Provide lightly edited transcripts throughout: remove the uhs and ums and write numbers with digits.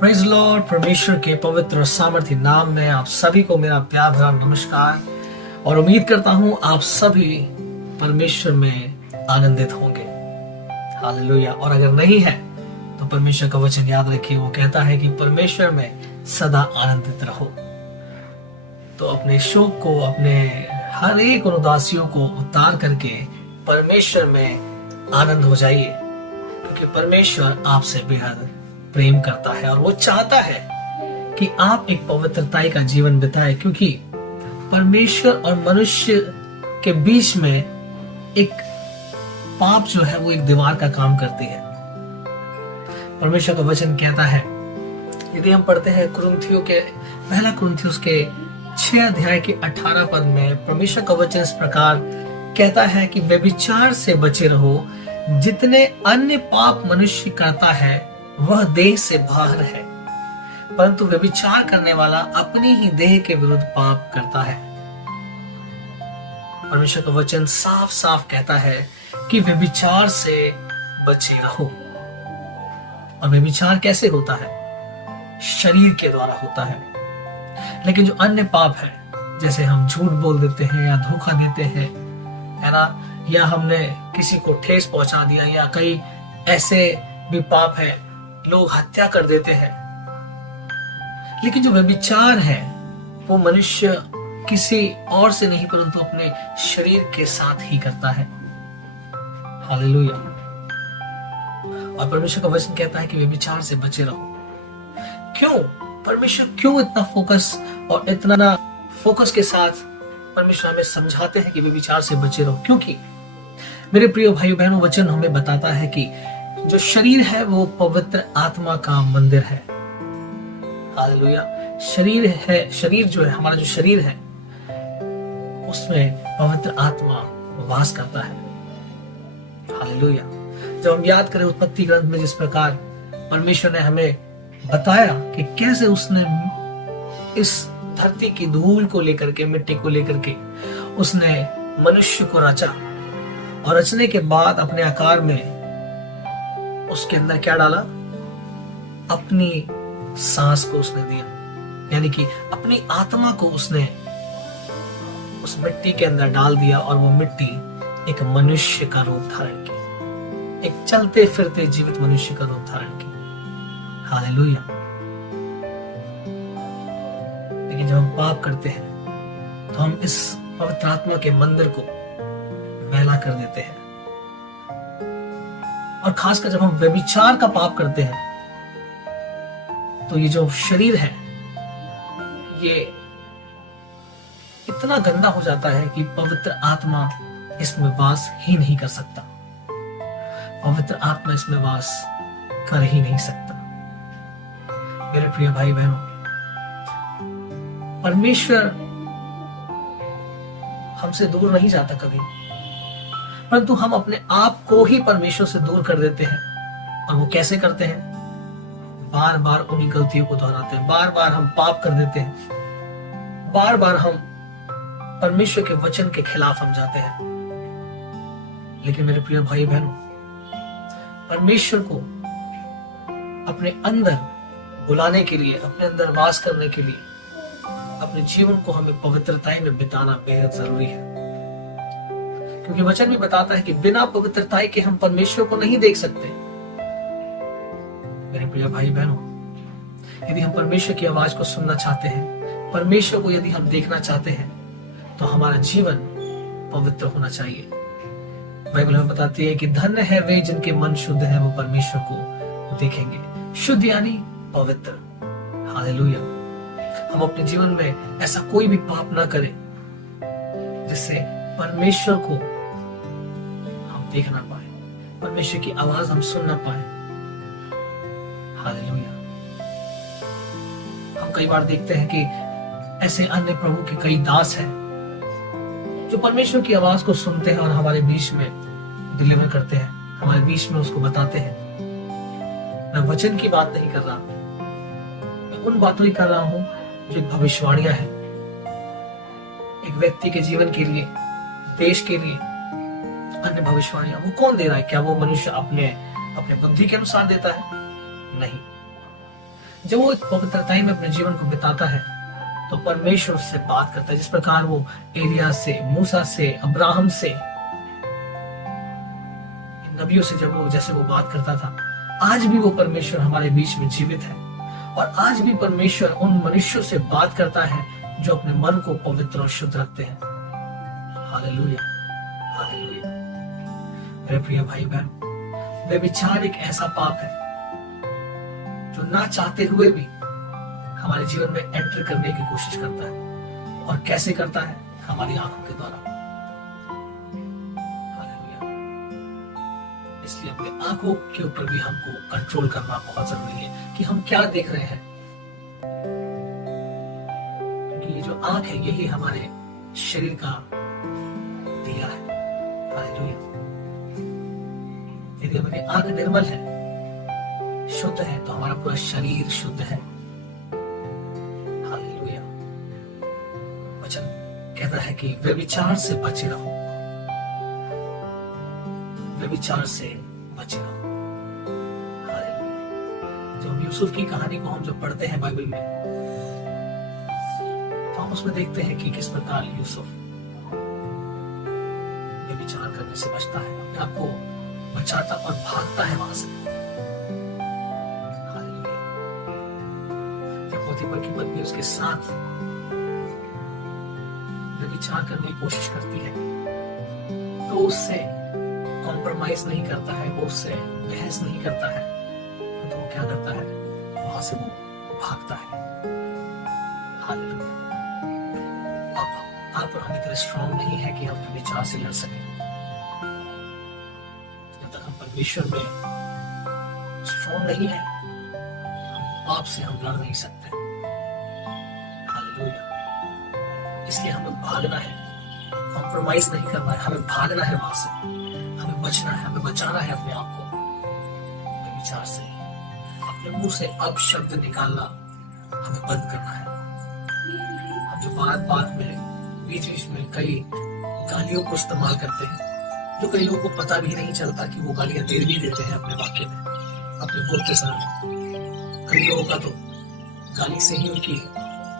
Praise Lord. परमेश्वर के पवित्र और सामर्थ्य नाम में आप सभी को मेरा प्यार भरा नमस्कार और उम्मीद करता हूं आप सभी परमेश्वर में आनंदित होंगे। हालेलुया। और अगर नहीं है तो परमेश्वर का वचन याद रखिए, वो कहता है कि परमेश्वर में सदा आनंदित रहो। तो अपने शोक को, अपने हर एक उदासियों को उतार करके परमेश्वर में आनंद हो जाइए, क्योंकि परमेश्वर आपसे बेहद प्रेम करता है और वो चाहता है कि आप एक पवित्रताई का जीवन बिताए, क्योंकि परमेश्वर और मनुष्य के बीच में एक पाप जो है वो एक दीवार का काम करती है। परमेश्वर का वचन कहता है, यदि हम पढ़ते हैं पहला कुरिन्थियों के 6 अध्याय के 18 पद में, परमेश्वर का वचन इस प्रकार कहता है कि व्यभिचार से बचे रहो। जितने अन्य पाप मनुष्य करता है वह देह से बाहर है, परंतु व्यभिचार करने वाला अपनी ही देह के विरुद्ध पाप करता है। परमेश्वर का वचन साफ साफ कहता है कि व्यभिचार से बचे रहो। और व्यभिचार कैसे होता है? शरीर के द्वारा होता है। लेकिन जो अन्य पाप है, जैसे हम झूठ बोल देते हैं या धोखा देते हैं, है ना, या हमने किसी को ठेस पहुंचा दिया, या कई ऐसे भी पाप है, लोग हत्या कर देते हैं। लेकिन जो व्यभिचार है वो मनुष्य किसी और से नहीं परंतु अपने शरीर के साथ ही करता है। हालेलुया। और परमेश्वर का वचन कहता है कि व्यभिचार से बचे रहो। क्यों? परमेश्वर क्यों इतना फोकस के साथ परमेश्वर हमें समझाते हैं कि व्यभिचार से बचे रहो? क्योंकि मेरे प्रिय भाइयों बहनों, वचन हमें बताता है कि जो शरीर है वो पवित्र आत्मा का मंदिर है। हालेलुया। शरीर जो है, हमारा जो शरीर है, उसमें पवित्र आत्मा वास करता है। हालेलुया। जब हम याद करें उत्पत्ति ग्रंथ में जिस प्रकार परमेश्वर ने हमें बताया कि कैसे उसने इस धरती की धूल को लेकर के, मिट्टी को लेकर के उसने मनुष्य को रचा, और रचने के बाद अपने आकार में उसके अंदर क्या डाला? अपनी सांस को उसने दिया, यानी कि अपनी आत्मा को उसने उस मिट्टी के अंदर डाल दिया, और वो मिट्टी एक मनुष्य का रूप धारण की, एक चलते फिरते जीवित मनुष्य का रूप धारण की। हालेलुया। लेकिन जब हम पाप करते हैं तो हम इस पवित्र आत्मा के मंदिर को मैला कर देते हैं। और खासकर जब हम व्यभिचार का पाप करते हैं तो ये जो शरीर है ये इतना गंदा हो जाता है कि पवित्र आत्मा इसमें वास ही नहीं कर सकता। पवित्र आत्मा इसमें वास कर ही नहीं सकता। मेरे प्रिय भाई बहनों, परमेश्वर हमसे दूर नहीं जाता कभी, परंतु हम अपने आप को ही परमेश्वर से दूर कर देते हैं। और वो कैसे करते हैं? बार बार उन्हीं गलतियों को दोहराते हैं, बार बार हम पाप कर देते हैं, बार बार हम परमेश्वर के वचन के खिलाफ हम जाते हैं। लेकिन मेरे प्रिय भाई बहनों, परमेश्वर को अपने अंदर बुलाने के लिए, अपने अंदर वास करने के लिए, अपने जीवन को हमें पवित्रताई में बिताना बेहद जरूरी है। क्योंकि वचन भी बताता है कि बिना पवित्रताई के हम परमेश्वर को नहीं देख सकते। मेरे प्रिय भाई बहनों, यदि हम परमेश्वर की आवाज को सुनना चाहते हैं, परमेश्वर को यदि हम देखना चाहते हैं, तो हमारा जीवन पवित्र होना चाहिए। बाइबल हमें बताती है कि धन्य है वे जिनके मन शुद्ध है, वो परमेश्वर को देखेंगे। शुद्ध यानी पवित्र। हालेलुया। हम अपने जीवन में ऐसा कोई भी पाप ना करें जिससे परमेश्वर को हम देख ना पाए, परमेश्वर की आवाज हम सुन ना पाए। हालेलुया। हम कई बार देखते हैं कि ऐसे अन्य प्रभु के कई दास हैं जो परमेश्वर की आवाज को सुनते हैं और हमारे बीच में डिलीवर करते हैं, हमारे बीच में उसको बताते हैं। मैं वचन की बात नहीं कर रहा, मैं उन बातों ही कर रहा हूं जो भविष्यवाणियां हैं, एक व्यक्ति के जीवन के लिए, देश के लिए। अन्य भविष्यवाणियां वो कौन दे रहा है? क्या वो मनुष्य अपने बुद्धि के अनुसार देता है? नहीं। जब वो एक पवित्रताई में अपने जीवन को बिताता है तो परमेश्वर उससे बात करता है, जिस प्रकार वो एलिया से, मूसा से, अब्राहम से, नबियों से जब वो जैसे वो बात करता था, आज भी वो परमेश्वर हमारे बीच में जीवित है। और आज भी परमेश्वर उन मनुष्यों से बात करता है जो अपने मन को पवित्र और शुद्ध रखते हैं। Hallelujah, hallelujah. मेरे प्रिय भाई बहन, व्यभिचार एक ऐसा पाप है जो ना चाहते हुए भी हमारे जीवन में एंटर करने की कोशिश करता है। और कैसे करता है? हमारी आंखों के द्वारा। हालेलुया। इसलिए अपने आंखों के ऊपर भी हमको कंट्रोल करना बहुत जरूरी है कि हम क्या देख रहे हैं, क्योंकि ये जो आंख है यही हमारे शरीर का दिया है। हालेलुया। यदि हमारी आंख निर्मल है, शुद्ध है, तो हमारा पूरा शरीर शुद्ध है। हालेलुया। वचन कहता है कि व्यभिचार से बचे रहो, व्यभिचार से बचे रहो। हालेलुया। जब यूसुफ की कहानी को हम जब पढ़ते हैं बाइबल में, तो हम उसमें देखते हैं कि किस प्रकार यूसुफ व्यभिचार करने से बचता है, अपने आप को बचाता और भागता है वहां से। हालेलुया। जब पोतीफर की पत्नी उसके साथ व्यभिचार करने की कोशिश करती है, तो उससे कॉम्प्रोमाइज नहीं करता है, वो उससे बहस नहीं करता है, तो वो क्या करता है? वहां से वो भागता है। हालेलुया। अब आप और हम इतने स्ट्रांग नहीं है कि हम व्यभिचार से लड़ सकें। जब तक हम परमेश्वर में स्ट्रांग नहीं है, पाप से हम लड़ नहीं सकते। हालेलुया। इसलिए हमें भागना है, कॉम्प्रोमाइज नहीं करना है, हमें भागना है वहां से, हमें बचना है, हमें बचाना है अपने आप को व्यभिचार से। अपने मुंह से अपशब्द निकालना हमें बंद करना है। हम जो बात में बीच बीच में कई गालियों को इस्तेमाल करते हैं, जो कई लोगों को पता भी नहीं चलता कि वो गालियां दे भी देते हैं अपने वाक्य में, अपने बोलते समय। कई लोगों का तो गाली से ही उनकी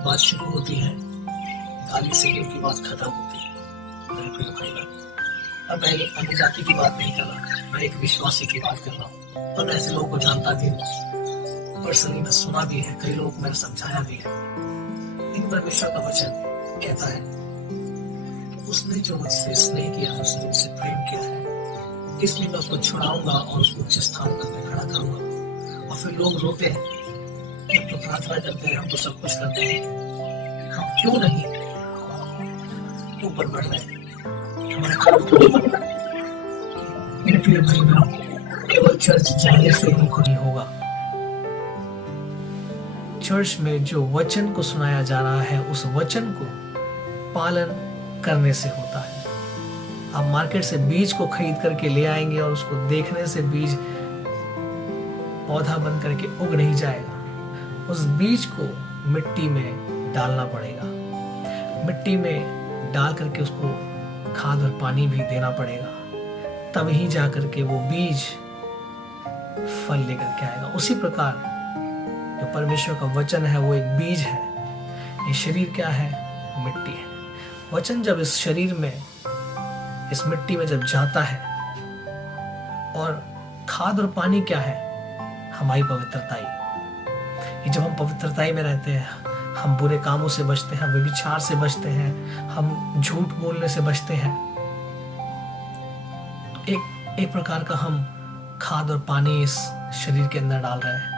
बात शुरू होती है, गाली से ही उनकी बात खत्म होती है। मेरे प्रिय भाई बहन, अब मैं एक अन्य जाति की बात नहीं कर रहा, मैं एक विश्वासी की बात कर रहा हूँ। और मैं ऐसे लोगों को जानता भी हूँ, पर्सनली मैं सुना भी है, कई लोगों को मैंने समझाया भी है। लेकिन परमेश्वर का वचन कहता है कि उसने जो मुझसे स्नेह किया, उसने मुझसे प्रेम किया है, इसलिए मैं उसको छुड़ाऊंगा और उसको उच्च स्थान पर मैं खड़ा करूंगा। और फिर लोग रोते हैं कि हम तो प्रार्थना करते हैं, हम तो सब कुछ करते हैं, हम क्यों नहीं ऊपर बढ़ रहे हैं, हमारे काम क्यों नहीं बढ़ रहे। मेरे प्रिय भाई बहन, केवल चर्च जाने से ही नहीं होगा। चर्च में जो वचन को सुनाया जा रहा है, उस वचन को पालन करने से होता है। आप मार्केट से बीज को खरीद करके ले आएंगे और उसको देखने से बीज पौधा बन करके उग नहीं जाएगा। उस बीज को मिट्टी में डालना पड़ेगा, मिट्टी में डाल करके उसको खाद और पानी भी देना पड़ेगा, तब ही जा करके वो बीज फल लेकर के आएगा। उसी प्रकार जो परमेश्वर का वचन है वो एक बीज है, ये शरीर क्या है? मिट्टी है। वचन जब इस शरीर में, इस मिट्टी में जब जाता है, और खाद और पानी क्या है? हमारी पवित्रताई। ये जब हम पवित्रताई में रहते हैं, हम बुरे कामों से बचते हैं, व्यभिचार से बचते हैं, हम झूठ बोलने से बचते हैं। एक प्रकार का हम खाद और पानी इस शरीर के अंदर डाल रहे हैं।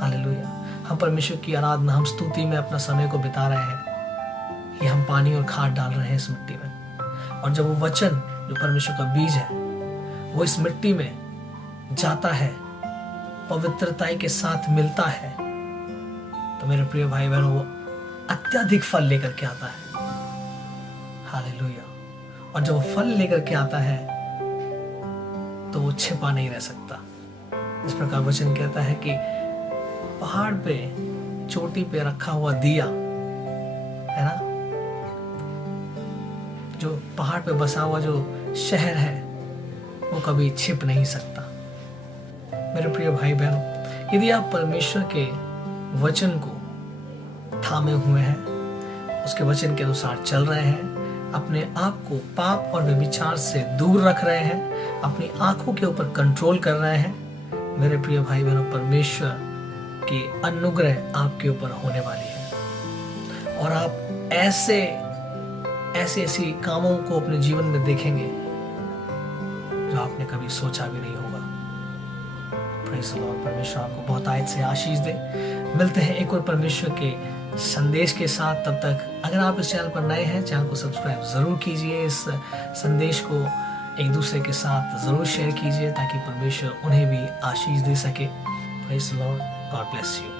हालेलुया। हम परमेश्वर की आराधना, हम स्तुति में अपना समय को बिता रहे हैं, ये हम पानी और खाद डाल रहे हैं इस मिट्टी में। और जब वो वचन जो परमेश्वर का बीज है वो इस मिट्टी में जाता है, पवित्रताई के साथ मिलता है, तो मेरे प्रिय भाई बहनों वो अत्यधिक फल लेकर के आता है। हालेलुया। और जब वो फल लेकर के आता है तो वो छिपा नहीं रह सकता। इस प्रकार वचन कहता है कि पहाड़ पे चोटी पे रखा हुआ दिया है ना, जो पहाड़ पे बसा हुआ जो शहर है वो कभी छिप नहीं सकता। मेरे प्रिय भाई बहनों, यदि आप परमेश्वर के वचन को थामे हुए हैं, उसके वचन के अनुसार चल रहे हैं, अपने आप को पाप और व्यभिचार से दूर रख रहे हैं, अपनी आंखों के ऊपर कंट्रोल कर रहे हैं, मेरे प्रिय भाई बहनों, परमेश्वर की अनुग्रह आपके ऊपर होने वाली है और आप ऐसे ऐसी कामों को अपने जीवन में देखेंगे जो आपने कभी सोचा भी नहीं होगा। Praise the Lord. परमेश्वर आपको बहुत आयत से आशीष दे। मिलते हैं एक और परमेश्वर के संदेश के साथ। तब तक अगर आप इस चैनल पर नए हैं, चैनल को सब्सक्राइब जरूर कीजिए। इस संदेश को एक दूसरे के साथ जरूर शेयर कीजिए ताकि परमेश्वर उन्हें भी आशीष दे सके। Praise the Lord. God bless you.